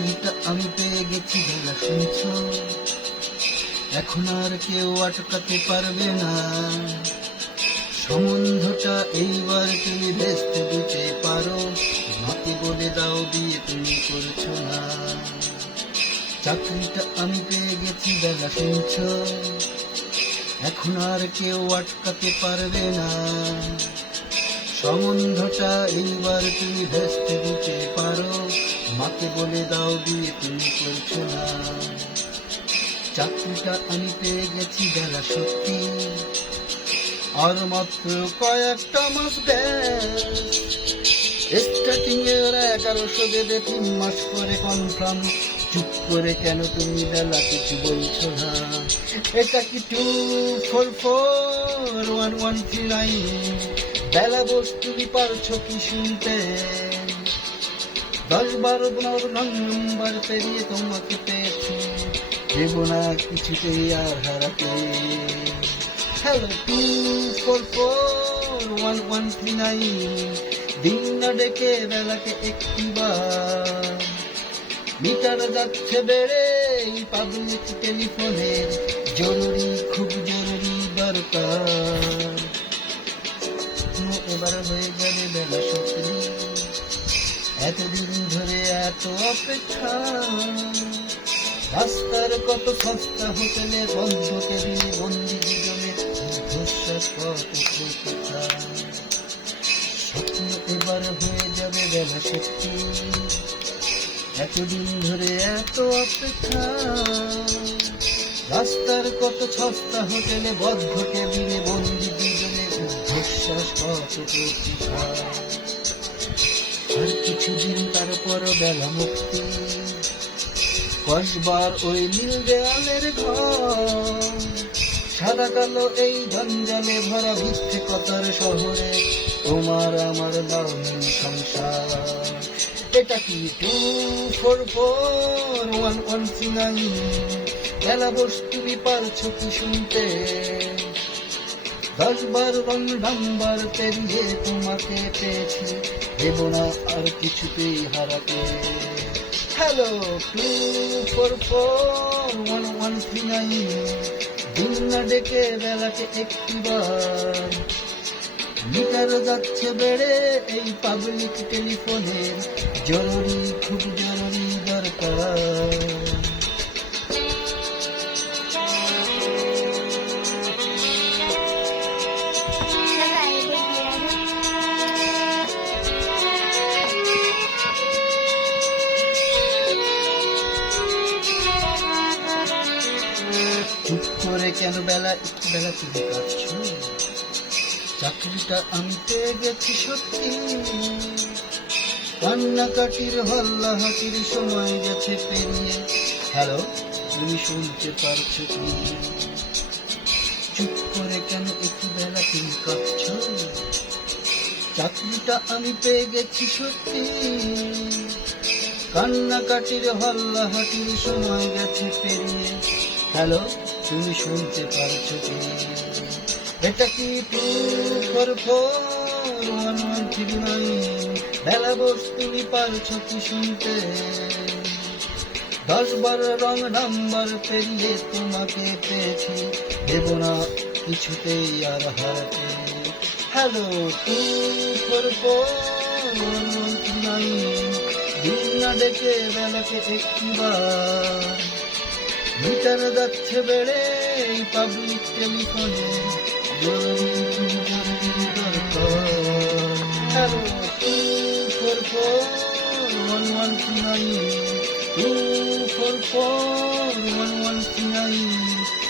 চাকরিটা আমি পেয়ে গেছি বেলা শুনছো, এখন আর কেউ আটকাতে পারবে না। সম্বন্ধটা এইবার তুমি ভেস্তে দিতে পারো, মাকে বলে দাও বিয়ে তুমি করছো না। চাকরিটা আমি পেয়ে গেছি বেলা শুনছো, এখন আর কেউ আটকাতে পারবে না। সম্বন্ধটা এইবার তুমি ভেস্তে দিতে পারো, মাকে বলে দাও বিয়ে তুমি করছো না। চাকরিটা আমি পেয়ে গেছি বেলা সত্যি, আর মাত্র কয়েকটা মাস ব্যাস। স্টার্টিং এর 1100 দেবে 3 মাস পরে কনফার্ম। চুপ করে কেন তুমি বেলা কিছু বলছো না? এটা কি 2441139? বেলা বস তুমি পারছো কি শুনতে? 10-12 নম্বর পেরিয়ে তোমাকে পেয়েছি, দেব না কিছুতেই আর হারাতে। হ্যালো 2441139, দিন না ডেকে বেলাকে একটিবার। মিটার যাচ্ছে বেড়ে পাবলিক টেলিফোনে, জরুরি খুব জরুরি দরকার। এবার হয়ে যাবে বেলা সত্যি, এতদিন ধরে এত অপেক্ষা। রাস্তার কত সস্তা হোটেলে বন্ধ কেবিনে বন্দি জীবনে দীর্ঘশ্বাস কত প্রতীক্ষা। স্বপ্ন এবার হয়ে যাবে বেলা সত্যি, এতদিন ধরে এত অপেক্ষা। রাস্তার কত সস্তা হোটেলে বদ্ধ কেবিনে বন্দি জীবনে দীর্ঘশ্বাস কত প্রতীক্ষা। আর কিছুদিন তারপর বেলা মুক্তি, কসবার ওই নীল দেয়ালের ঘর। সাদা কালো এই জঞ্জালে ভরা ভিক্ষেকতার শহরে তোমার আমার দারুণ সংসার। এটা কি 2441139? বেলা বস তুমি পারছো কি শুনতে? 10-12 নম্বর পেরিয়ে তোমাকে পেয়েছি, দেব না আর কিছুতেই হারাতে। হ্যালো 2441139, দিন না ডেকে বেলাকে একটিবার। মিটার যাচ্ছে বেড়ে এই পাবলিক টেলিফোনের, জরুরি খুব জরুরি দরকার। চুপ করে কেন বেলা তুমি কাটছো? চাকরিটা আমি পেয়ে গেছি সত্যি, কান্নাকাটির হল্লা হাতির সময় গেছে পেরিয়ে। হ্যালো তুমি শুনতে পারছো কি? চুপ করে কেন একটু বেলা তুমি কাটছো? চাকরিটা আমি পেয়ে গেছি সত্যি, কান্নাকাটির হল্লা হাতির সময় গেছে পেরিয়ে। হ্যালো তুমি শুনতে পারছো কি? এটা কি 2441139? বেলা বস তুমি পারছো কি শুনতে? 10-12 নম্বর পেরিয়ে তোমাকে পেয়েছি, দেব না কিছুতেই আর হারাতে। হ্যালো 2441139, দিন না ডেকে বেলাকে একটিবার। মিটার যাচ্ছে বেড়ে পাবলিক টেলিফোনে, জরুরি দরকার। হ্যালো 2441139, 2441139,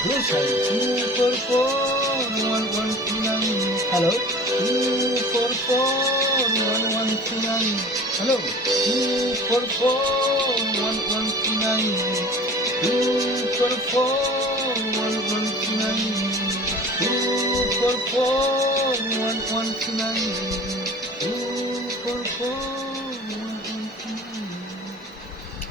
2441139। Hello 2441139, hello 2441139, 2441139, 2441139, 244